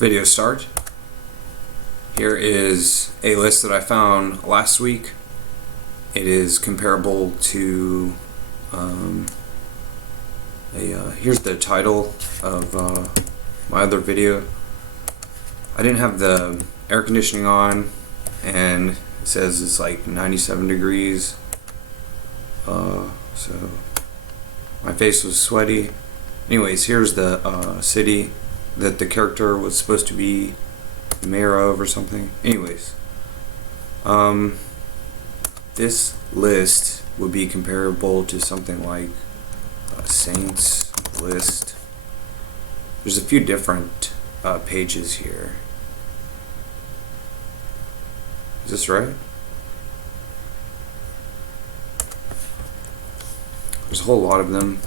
video start. Here is a list that I found last week. It is comparable to here's the title of my other video. I didn't have the air conditioning on, and it says it's like 97 degrees. So my face was sweaty. Anyways, here's the city that the character was supposed to be the mayor of or something. Anyways, this list would be comparable to something like Saints list. There's a few different pages here. Is this right? There's a whole lot of them.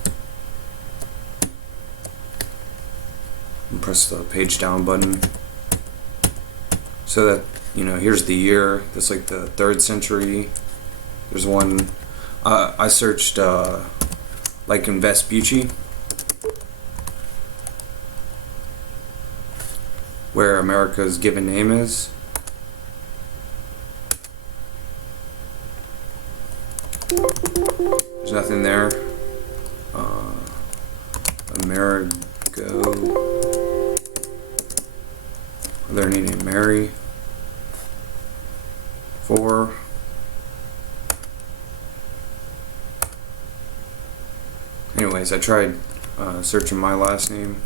And press the page down button so that, you know, here's the year. That's like the 3rd century. There's one I searched like in Vespucci, where America's given name is. There's nothing there. Amerigo. Are there any named Mary? 4. Anyways, I tried searching my last name.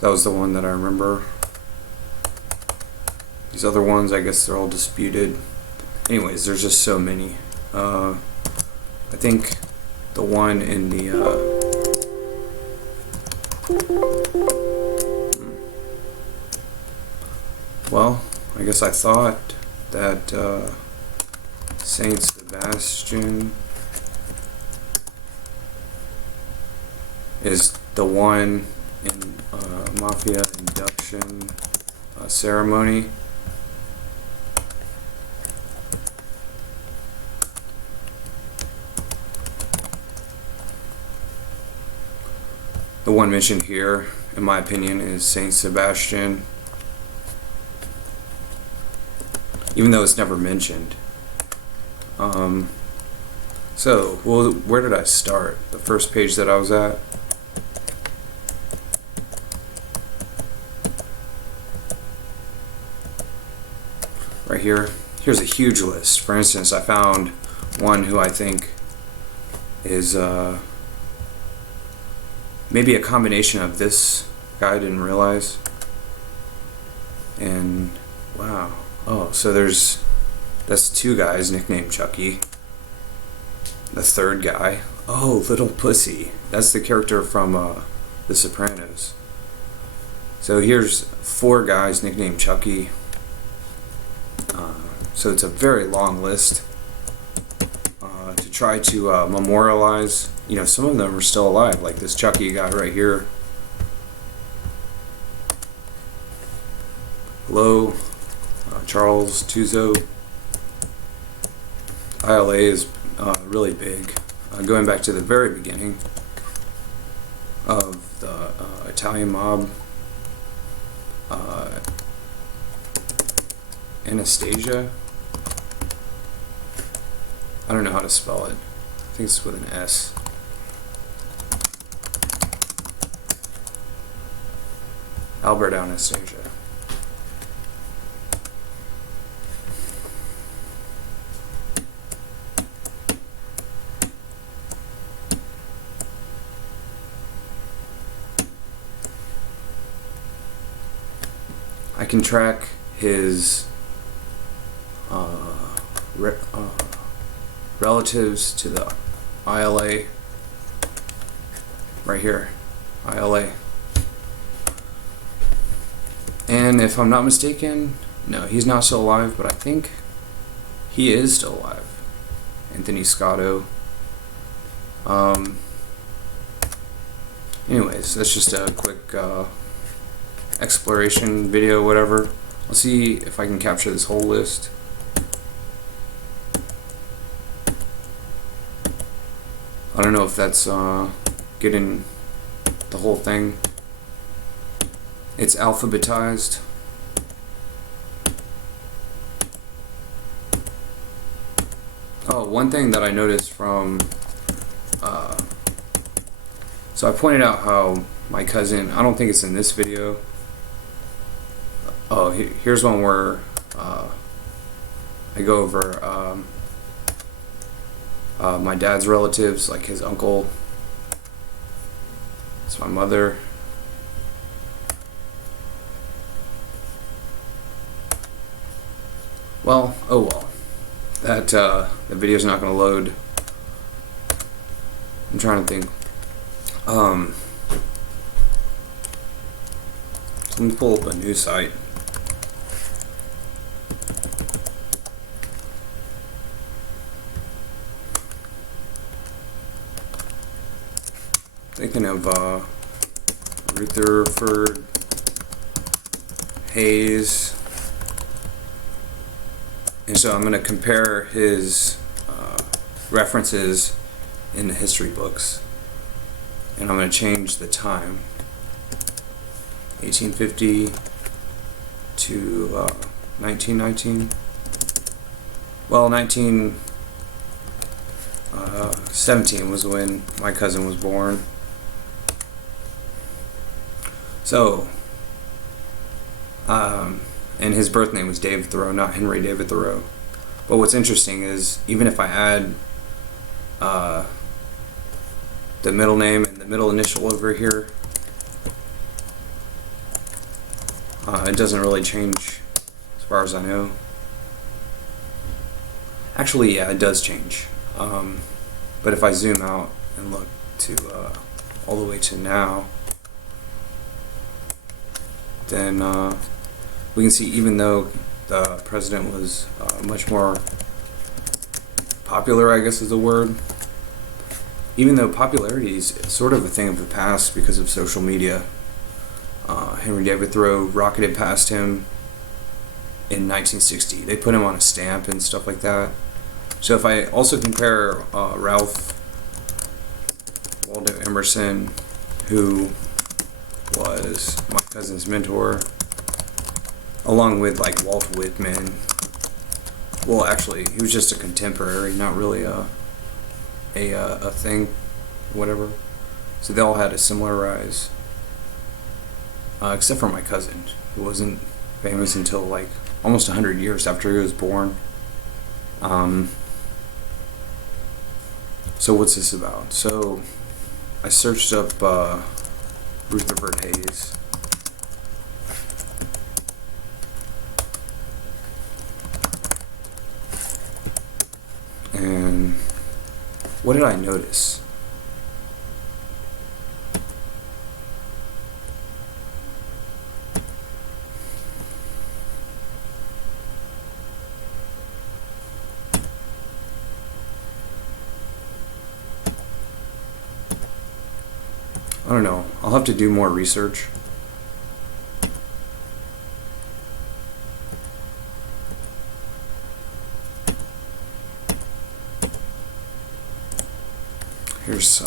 That was the one that I remember. These other ones, I guess they're all disputed. Anyways, there's just so many. I think the one in the well, I guess I thought that Saint Sebastian is the one in Mafia induction ceremony. The one mentioned here, in my opinion, is Saint Sebastian, even though it's never mentioned. So, well, where did I start? The first page that I was at? Right here. Here's a huge list. For instance, I found one who I think is maybe a combination of this guy. I didn't realize. And wow. Oh, so that's 2 guys nicknamed Chucky. The 3rd guy, oh, Little Pussy. That's the character from The Sopranos. So here's 4 guys nicknamed Chucky. So it's a very long list to try to memorialize. You know, some of them are still alive, like this Chucky guy right here. Hello, Charles Tuzo. ILA is really big. Going back to the very beginning of the Italian mob. Anastasia. I don't know how to spell it. I think it's with an S. Albert Anastasia. I can track his relatives to the ILA right here. ILA. And if I'm not mistaken, no, he's not still alive, but I think he is still alive. Anthony Scotto. Anyways, that's just a quick exploration video, whatever. I'll see if I can capture this whole list. I don't know if that's getting the whole thing. It's alphabetized. Oh, one thing that I noticed from so I pointed out how my cousin, I don't think it's in this video. Oh, here's one where I go over my dad's relatives, like his uncle. It's my mother. Well, oh well. That the video's not going to load. I'm trying to think. Let me pull up a new site. Thinking of Rutherford Hayes. And so I'm going to compare his references in the history books. And I'm going to change the time. 1850 to 1919. Well, 1917 was when my cousin was born. So, and his birth name was David Thoreau, not Henry David Thoreau. But what's interesting is, even if I add the middle name and the middle initial over here, it doesn't really change as far as I know. Actually, yeah, it does change. But if I zoom out and look to all the way to now, then we can see, even though the president was much more popular, I guess is the word, even though popularity is sort of a thing of the past because of social media. Henry David Thoreau rocketed past him in 1960. They put him on a stamp and stuff like that. So if I also compare Ralph Waldo Emerson, who was my cousin's mentor, along with like Walt Whitman. Well, actually, he was just a contemporary, not really a thing, whatever. So they all had a similar rise, except for my cousin, who wasn't famous until like almost 100 years after he was born. So what's this about? So I searched up Rutherford Hayes. And what did I notice? I don't know. I'll have to do more research. Here's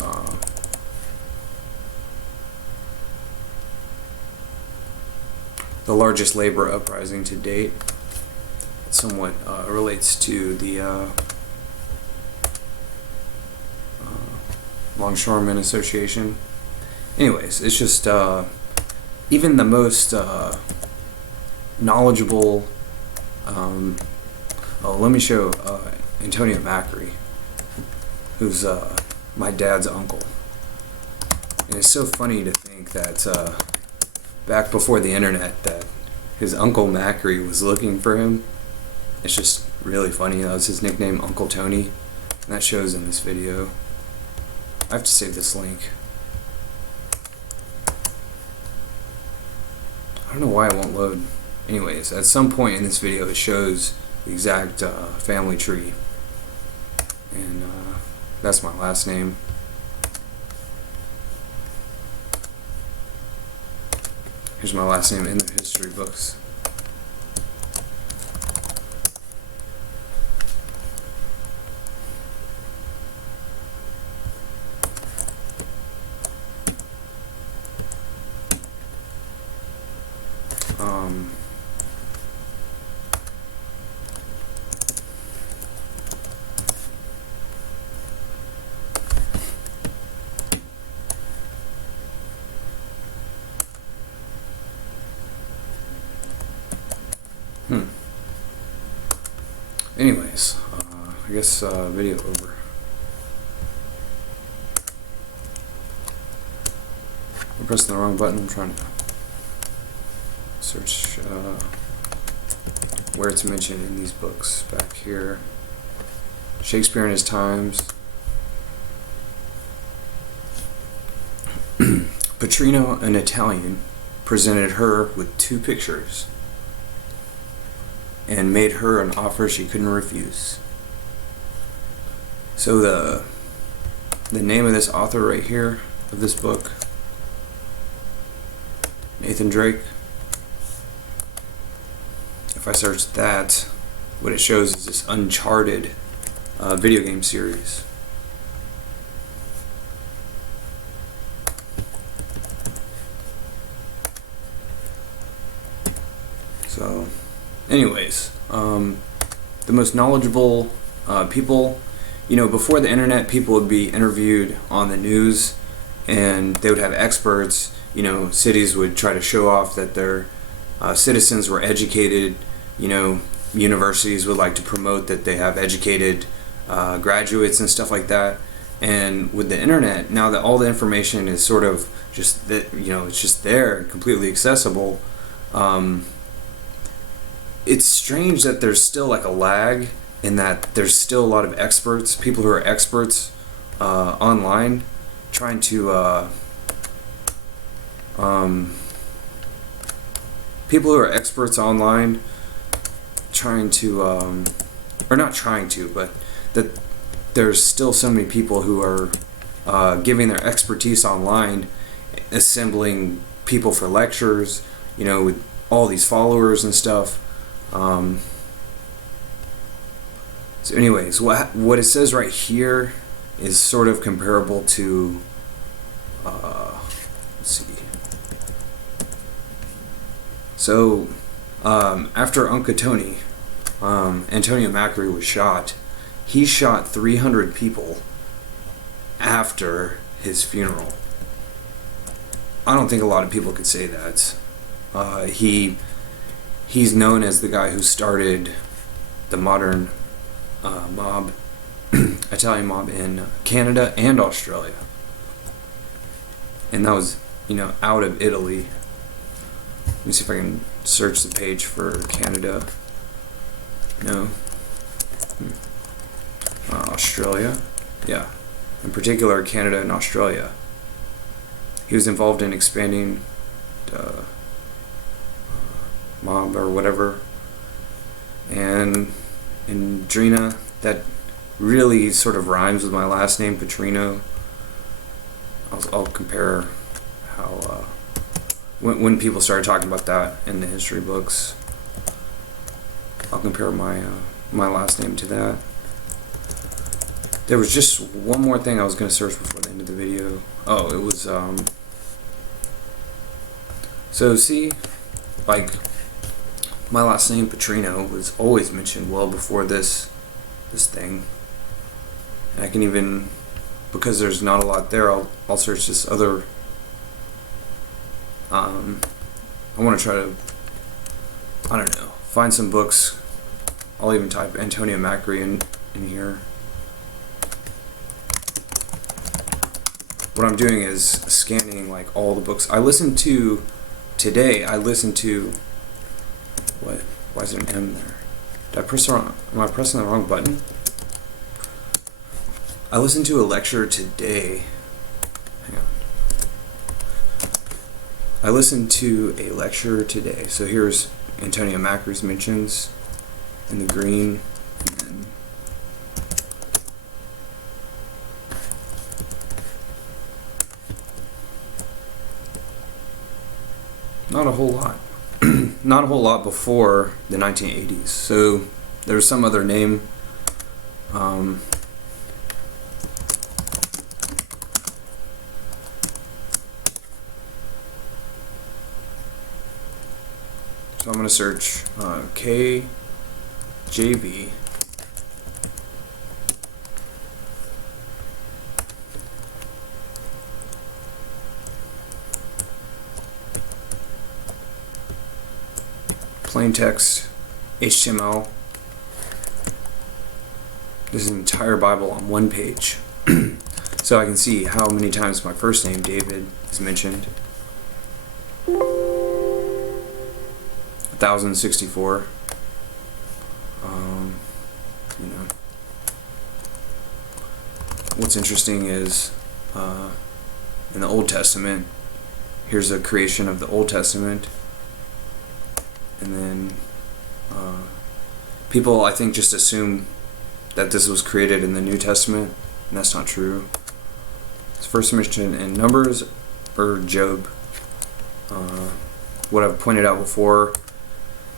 the largest labor uprising to date. It somewhat relates to the Longshoremen Association. Anyways, it's just even the most knowledgeable. Let me show Antonio Macri, who's my dad's uncle. And it's so funny to think that back before the internet, that his uncle Macri was looking for him. It's just really funny. That was his nickname, Uncle Tony, and that shows in this video. I have to save this link. I don't know why it won't load. Anyways, at some point in this video it shows the exact family tree. And that's my last name. Here's my last name in the history books. Um, Anyways, I guess video over. I'm pressing the wrong button. I'm trying to search where it's mentioned in these books. Back here, Shakespeare in His Times. Petrino, an Italian, presented her with 2 pictures and made her an offer she couldn't refuse. So the name of this author right here of this book, Nathan Drake, if I search that, what it shows is this Uncharted video game series. So, anyways, the most knowledgeable people, before the internet, people would be interviewed on the news, and they would have experts. Cities would try to show off that their citizens were educated. Universities would like to promote that they have educated graduates and stuff like that. And with the internet, now that all the information is sort of just that, it's just there, completely accessible. It's strange that there's still like a lag in that there's still a lot of experts, people who are experts online, trying to people who are experts online trying to or not trying to, but that there's still so many people who are giving their expertise online, assembling people for lectures, with all these followers and stuff. So anyways, what it says right here is sort of comparable to let's see. So after Uncle Tony, Antonio Macri was shot. He shot 300 people after his funeral. I don't think a lot of people could say that. He's known as the guy who started the modern mob, Italian mob in Canada and Australia. And that was, out of Italy. Let me see if I can search the page for Canada. No. Australia. Yeah. In particular, Canada and Australia. He was involved in expanding mob or whatever. And in Drina, that really sort of rhymes with my last name, Petrino. I'll compare how when people started talking about that in the history books, I'll compare my last name to that. There was just one more thing I was going to search before the end of the video. Oh, it was so see, like, my last name Petrino was always mentioned well before this thing. And I can even, because there's not a lot there, I'll search this other. I want to try to, I don't know, find some books. I'll even type Antonio Macri in here. What I'm doing is scanning like all the books. Today I listened to, what? Why is there an M there? Did I press the wrong, am I pressing the wrong button? I listened to a lecture today. Hang on. I listened to a lecture today. So here's Antonio Macri's mentions in the green. And not a whole lot. Not a whole lot before the 1980s. So there's some other name. So I'm going to search KJV. Plain text, HTML. There's an entire Bible on one page. So I can see how many times my first name, David, is mentioned. 1064. You know, what's interesting is in the Old Testament, here's a creation of the Old Testament, and then people, I think, just assume that this was created in the New Testament, and that's not true. It's first mentioned in Numbers or Job. What I've pointed out before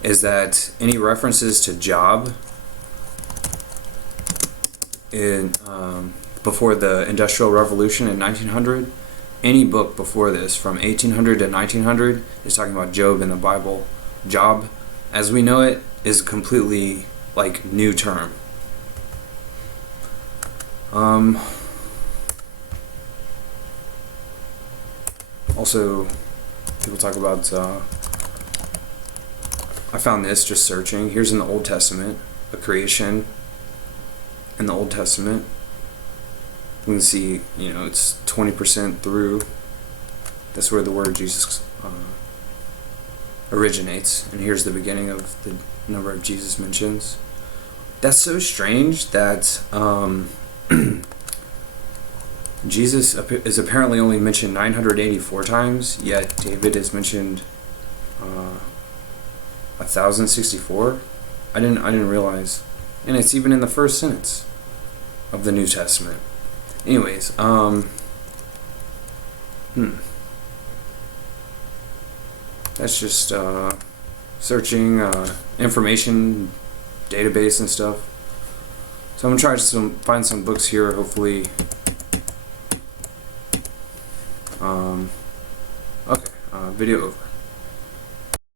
is that any references to Job in before the Industrial Revolution in 1900, any book before this from 1800 to 1900 is talking about Job in the Bible. Job, as we know it, is a completely like new term. Also, people talk about, I found this just searching. Here's in the Old Testament, a creation in the Old Testament. You can see, you know, it's 20% through. That's where the word Jesus originates. And here's the beginning of the number of Jesus mentions. That's so strange that Jesus is apparently only mentioned 984 times, yet David is mentioned 1064. I didn't realize, and it's even in the first sentence of the New Testament. Anyways, that's just searching information database and stuff. So I'm gonna try to find some books here, hopefully. Okay, video over.